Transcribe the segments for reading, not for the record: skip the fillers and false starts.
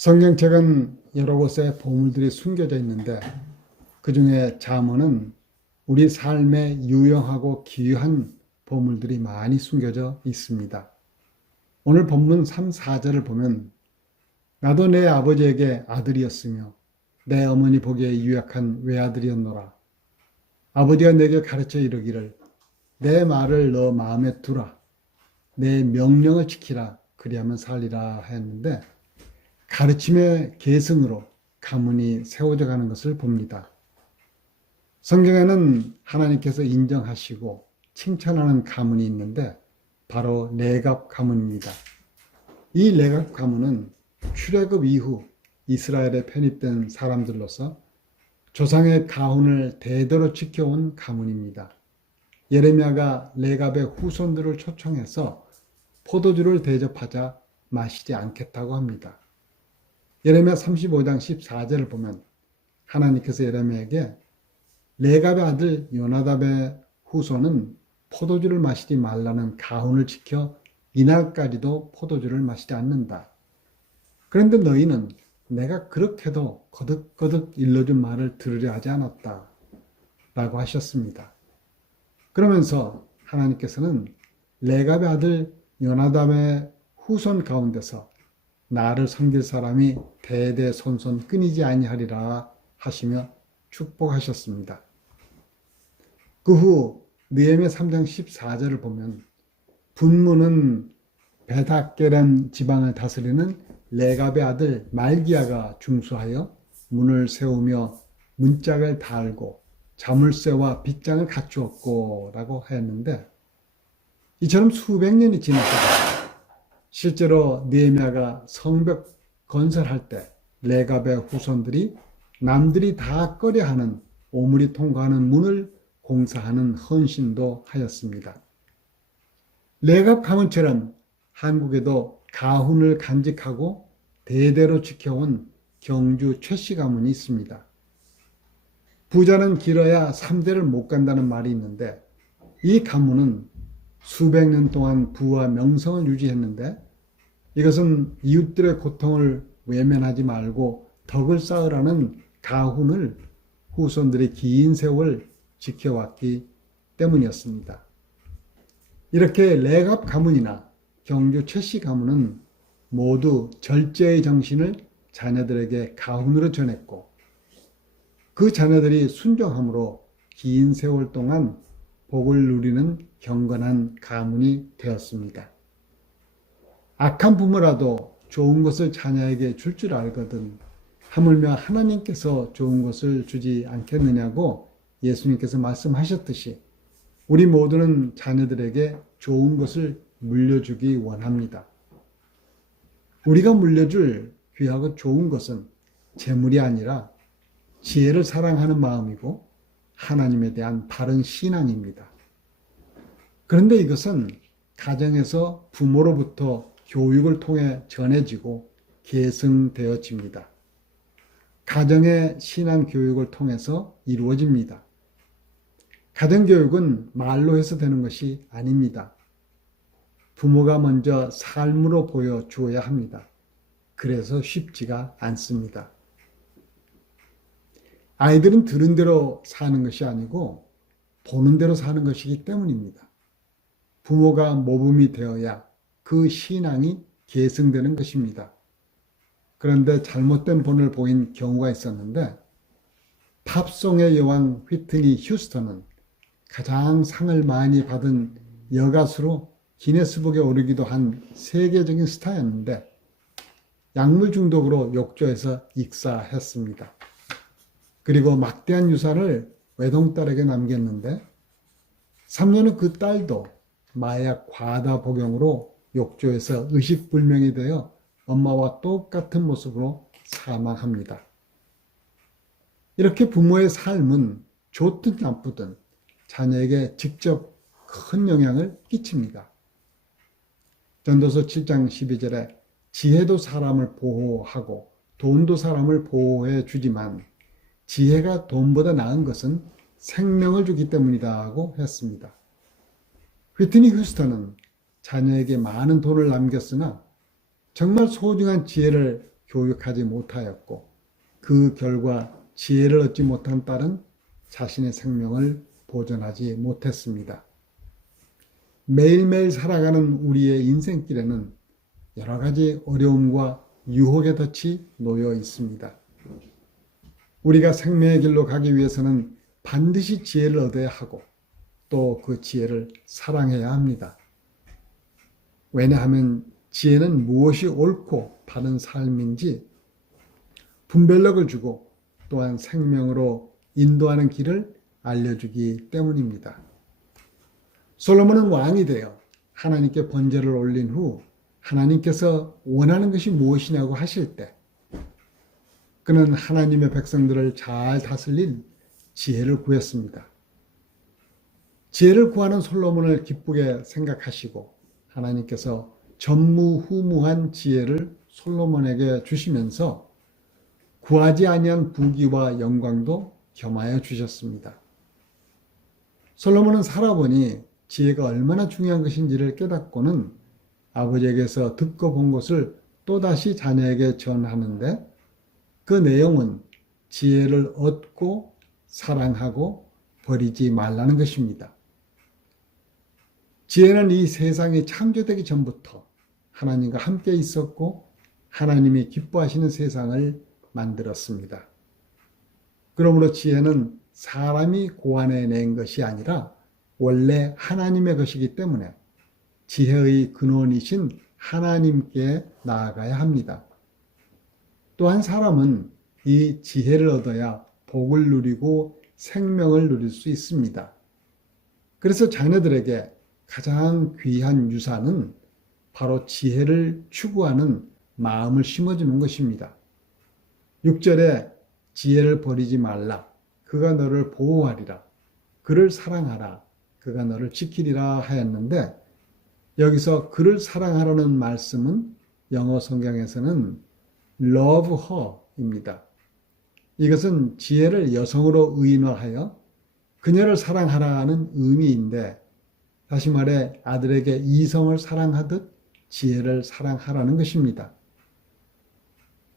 성경책은 여러 곳에 보물들이 숨겨져 있는데 그 중에 잠언은 우리 삶에 유용하고 귀한 보물들이 많이 숨겨져 있습니다. 오늘 본문 3, 4절을 보면 나도 내 아버지에게 아들이었으며 내 어머니 보기에 유약한 외아들이었노라. 아버지가 내게 가르쳐 이르기를 내 말을 너 마음에 두라. 내 명령을 지키라. 그리하면 살리라 했는데 가르침의 계승으로 가문이 세워져 가는 것을 봅니다. 성경에는 하나님께서 인정하시고 칭찬하는 가문이 있는데 바로 레갑 가문입니다. 이 레갑 가문은 출애굽 이후 이스라엘에 편입된 사람들로서 조상의 가훈을 대대로 지켜온 가문입니다. 예레미야가 레갑의 후손들을 초청해서 포도주를 대접하자 마시지 않겠다고 합니다. 예레미야 35장 14절을 보면 하나님께서 예레미야에게 레갑의 아들 요나답의 후손은 포도주를 마시지 말라는 가훈을 지켜 이날까지도 포도주를 마시지 않는다. 그런데 너희는 내가 그렇게도 거듭거듭 일러준 말을 들으려 하지 않았다. 라고 하셨습니다. 그러면서 하나님께서는 레갑의 아들 요나답의 후손 가운데서 나를 섬길 사람이 대대손손 끊이지 아니하리라 하시며 축복하셨습니다. 그 후 느헤미야 3장 14절을 보면 분문은 베다게렘 지방을 다스리는 레갑의 아들 말기야가 중수하여 문을 세우며 문짝을 달고 자물쇠와 빗장을 갖추었고 라고 했는데 이처럼 수백 년이 지나서 실제로 느헤미야가 성벽 건설할 때 레갑의 후손들이 남들이 다 꺼려하는 오물이 통과하는 문을 공사하는 헌신도 하였습니다. 레갑 가문처럼 한국에도 가훈을 간직하고 대대로 지켜온 경주 최씨 가문이 있습니다. 부자는 길어야 3대를 못 간다는 말이 있는데 이 가문은 수백 년 동안 부와 명성을 유지했는데 이것은 이웃들의 고통을 외면하지 말고 덕을 쌓으라는 가훈을 후손들이 긴 세월 지켜왔기 때문이었습니다. 이렇게 레갑 가문이나 경주 최씨 가문은 모두 절제의 정신을 자녀들에게 가훈으로 전했고 그 자녀들이 순종함으로 긴 세월 동안 복을 누리는 경건한 가문이 되었습니다. 악한 부모라도 좋은 것을 자녀에게 줄 줄 알거든 하물며 하나님께서 좋은 것을 주지 않겠느냐고 예수님께서 말씀하셨듯이 우리 모두는 자녀들에게 좋은 것을 물려주기 원합니다. 우리가 물려줄 귀하고 좋은 것은 재물이 아니라 지혜를 사랑하는 마음이고 하나님에 대한 바른 신앙입니다. 그런데 이것은 가정에서 부모로부터 교육을 통해 전해지고 계승되어집니다. 가정의 신앙 교육을 통해서 이루어집니다. 가정교육은 말로 해서 되는 것이 아닙니다. 부모가 먼저 삶으로 보여주어야 합니다. 그래서 쉽지가 않습니다. 아이들은 들은 대로 사는 것이 아니고 보는 대로 사는 것이기 때문입니다. 부모가 모범이 되어야 그 신앙이 계승되는 것입니다. 그런데 잘못된 본을 보인 경우가 있었는데 팝송의 여왕 휘트니 휴스턴은 가장 상을 많이 받은 여가수로 기네스북에 오르기도 한 세계적인 스타였는데 약물 중독으로 욕조에서 익사했습니다. 그리고 막대한 유산을 외동딸에게 남겼는데 3년 후 그 딸도 마약 과다 복용으로 욕조에서 의식불명이 되어 엄마와 똑같은 모습으로 사망합니다. 이렇게 부모의 삶은 좋든 나쁘든 자녀에게 직접 큰 영향을 끼칩니다. 전도서 7장 12절에 지혜도 사람을 보호하고 돈도 사람을 보호해 주지만 지혜가 돈보다 나은 것은 생명을 주기 때문이다고 했습니다. 휘트니 휴스턴은 자녀에게 많은 돈을 남겼으나 정말 소중한 지혜를 교육하지 못하였고 그 결과 지혜를 얻지 못한 딸은 자신의 생명을 보존하지 못했습니다. 매일매일 살아가는 우리의 인생길에는 여러 가지 어려움과 유혹의 덫이 놓여 있습니다. 우리가 생명의 길로 가기 위해서는 반드시 지혜를 얻어야 하고 또 그 지혜를 사랑해야 합니다. 왜냐하면 지혜는 무엇이 옳고 바른 삶인지 분별력을 주고 또한 생명으로 인도하는 길을 알려주기 때문입니다. 솔로몬은 왕이 되어 하나님께 번제를 올린 후 하나님께서 원하는 것이 무엇이냐고 하실 때 그는 하나님의 백성들을 잘 다스릴 지혜를 구했습니다. 지혜를 구하는 솔로몬을 기쁘게 생각하시고 하나님께서 전무후무한 지혜를 솔로몬에게 주시면서 구하지 아니한 부귀와 영광도 겸하여 주셨습니다. 솔로몬은 살아보니 지혜가 얼마나 중요한 것인지를 깨닫고는 아버지에게서 듣고 본 것을 또다시 자녀에게 전하는데 그 내용은 지혜를 얻고 사랑하고 버리지 말라는 것입니다. 지혜는 이 세상이 창조되기 전부터 하나님과 함께 있었고 하나님이 기뻐하시는 세상을 만들었습니다. 그러므로 지혜는 사람이 고안해낸 것이 아니라 원래 하나님의 것이기 때문에 지혜의 근원이신 하나님께 나아가야 합니다. 또한 사람은 이 지혜를 얻어야 복을 누리고 생명을 누릴 수 있습니다. 그래서 자녀들에게 가장 귀한 유산은 바로 지혜를 추구하는 마음을 심어주는 것입니다. 6절에 지혜를 버리지 말라. 그가 너를 보호하리라. 그를 사랑하라. 그가 너를 지키리라 하였는데 여기서 그를 사랑하라는 말씀은 영어 성경에서는 love her입니다. 이것은 지혜를 여성으로 의인화하여 그녀를 사랑하라는 의미인데 다시 말해 아들에게 이성을 사랑하듯 지혜를 사랑하라는 것입니다.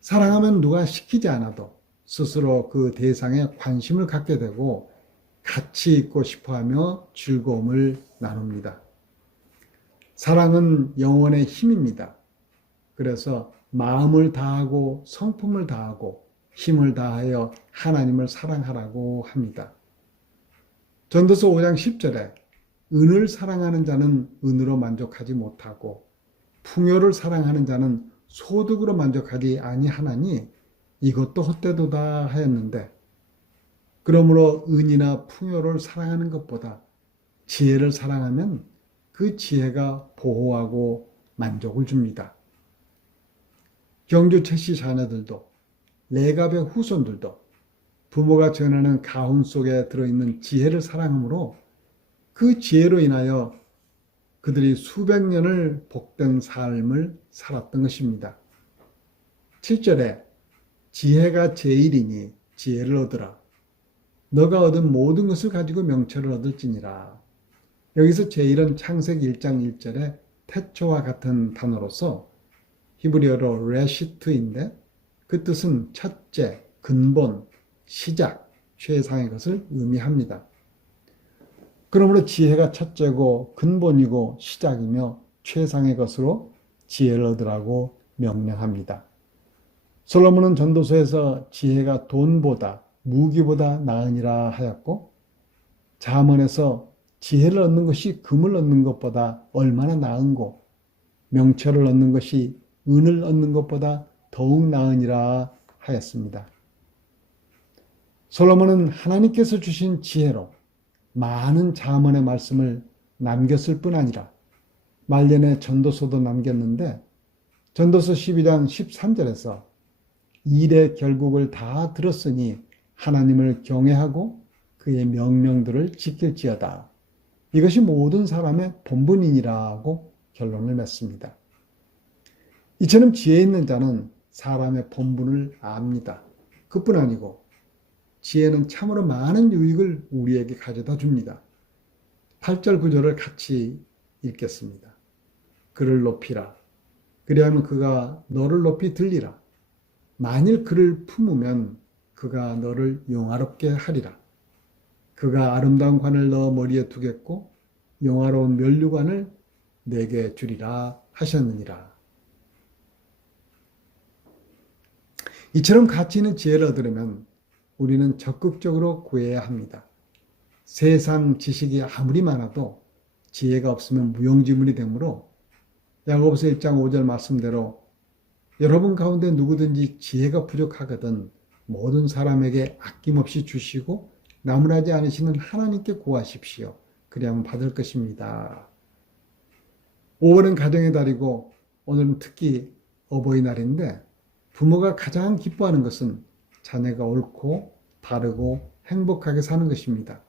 사랑하면 누가 시키지 않아도 스스로 그 대상에 관심을 갖게 되고 같이 있고 싶어하며 즐거움을 나눕니다. 사랑은 영혼의 힘입니다. 그래서 마음을 다하고 성품을 다하고 힘을 다하여 하나님을 사랑하라고 합니다. 전도서 5장 10절에 은을 사랑하는 자는 은으로 만족하지 못하고 풍요를 사랑하는 자는 소득으로 만족하지 아니하나니 이것도 헛되도다 하였는데 그러므로 은이나 풍요를 사랑하는 것보다 지혜를 사랑하면 그 지혜가 보호하고 만족을 줍니다. 경주 최씨 자녀들도 레갑의 후손들도 부모가 전하는 가훈 속에 들어있는 지혜를 사랑하므로 그 지혜로 인하여 그들이 수백 년을 복된 삶을 살았던 것입니다. 7절에 지혜가 제일이니 지혜를 얻으라. 너가 얻은 모든 것을 가지고 명철을 얻을지니라. 여기서 제일은 창세기 1장 1절에 태초와 같은 단어로서 히브리어로 레시트인데 그 뜻은 첫째, 근본, 시작, 최상의 것을 의미합니다. 그러므로 지혜가 첫째고 근본이고 시작이며 최상의 것으로 지혜를 얻으라고 명령합니다. 솔로몬은 전도서에서 지혜가 돈보다 무기보다 나으니라 하였고 잠언에서 지혜를 얻는 것이 금을 얻는 것보다 얼마나 나은고 명철을 얻는 것이 은을 얻는 것보다 더욱 나으니라 하였습니다. 솔로몬은 하나님께서 주신 지혜로 많은 잠언의 말씀을 남겼을 뿐 아니라 말년에 전도서도 남겼는데 전도서 12장 13절에서 일의 결국을 다 들었으니 하나님을 경외하고 그의 명령들을 지킬지어다. 이것이 모든 사람의 본분이니라고 결론을 맺습니다. 이처럼 지혜 있는 자는 사람의 본분을 압니다. 그뿐 아니고 지혜는 참으로 많은 유익을 우리에게 가져다 줍니다. 8절 9절을 같이 읽겠습니다. 그를 높이라. 그리하면 그가 너를 높이 들리라. 만일 그를 품으면 그가 너를 영화롭게 하리라. 그가 아름다운 관을 너 머리에 두겠고 영화로운 면류관을 내게 주리라 하셨느니라. 이처럼 가치 있는 지혜를 얻으려면 우리는 적극적으로 구해야 합니다. 세상 지식이 아무리 많아도 지혜가 없으면 무용지물이 되므로 야고보서 1장 5절 말씀대로 여러분 가운데 누구든지 지혜가 부족하거든 모든 사람에게 아낌없이 주시고 나무라지 않으시는 하나님께 구하십시오. 그리하면 받을 것입니다. 5월은 가정의 달이고 오늘은 특히 어버이날인데 부모가 가장 기뻐하는 것은 자녀가 옳고 바르고 행복하게 사는 것입니다.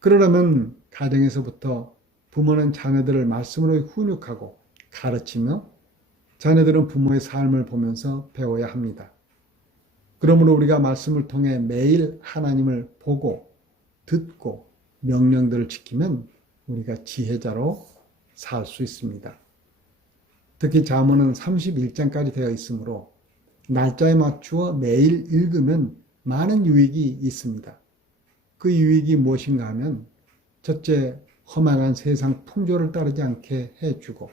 그러려면 가정에서부터 부모는 자녀들을 말씀으로 훈육하고 가르치며 자녀들은 부모의 삶을 보면서 배워야 합니다. 그러므로 우리가 말씀을 통해 매일 하나님을 보고 듣고 명령들을 지키면 우리가 지혜자로 살 수 있습니다. 특히 잠언은 31장까지 되어 있으므로 날짜에 맞추어 매일 읽으면 많은 유익이 있습니다. 그 유익이 무엇인가 하면 첫째, 험악한 세상 풍조를 따르지 않게 해주고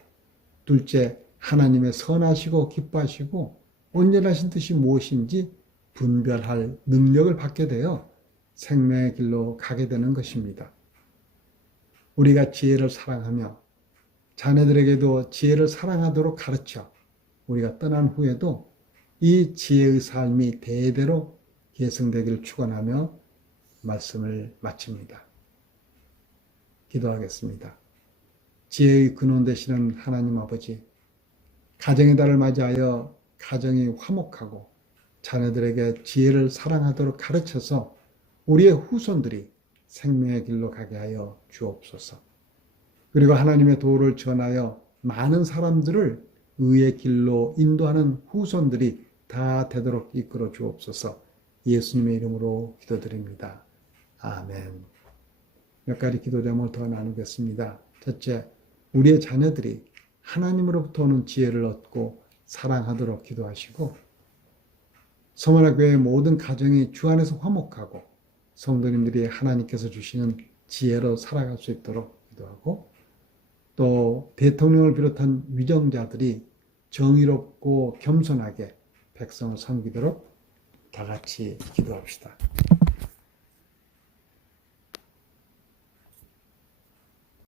둘째, 하나님의 선하시고 기뻐하시고 온전하신 뜻이 무엇인지 분별할 능력을 받게 되어 생명의 길로 가게 되는 것입니다. 우리가 지혜를 사랑하며 자녀들에게도 지혜를 사랑하도록 가르쳐 우리가 떠난 후에도 이 지혜의 삶이 대대로 계승되기를 축원하며 말씀을 마칩니다. 기도하겠습니다. 지혜의 근원 되시는 하나님 아버지, 가정의 달을 맞이하여 가정이 화목하고 자녀들에게 지혜를 사랑하도록 가르쳐서 우리의 후손들이 생명의 길로 가게 하여 주옵소서. 그리고 하나님의 도를 전하여 많은 사람들을 의의 길로 인도하는 후손들이 다 되도록 이끌어 주옵소서. 예수님의 이름으로 기도드립니다. 아멘. 몇 가지 기도 제목을 더 나누겠습니다. 첫째, 우리의 자녀들이 하나님으로부터 오는 지혜를 얻고 사랑하도록 기도하시고 서머나교회의 모든 가정이 주 안에서 화목하고 성도님들이 하나님께서 주시는 지혜로 살아갈 수 있도록 기도하고 또 대통령을 비롯한 위정자들이 정의롭고 겸손하게 백성을 섬기도록 다 같이 기도합시다.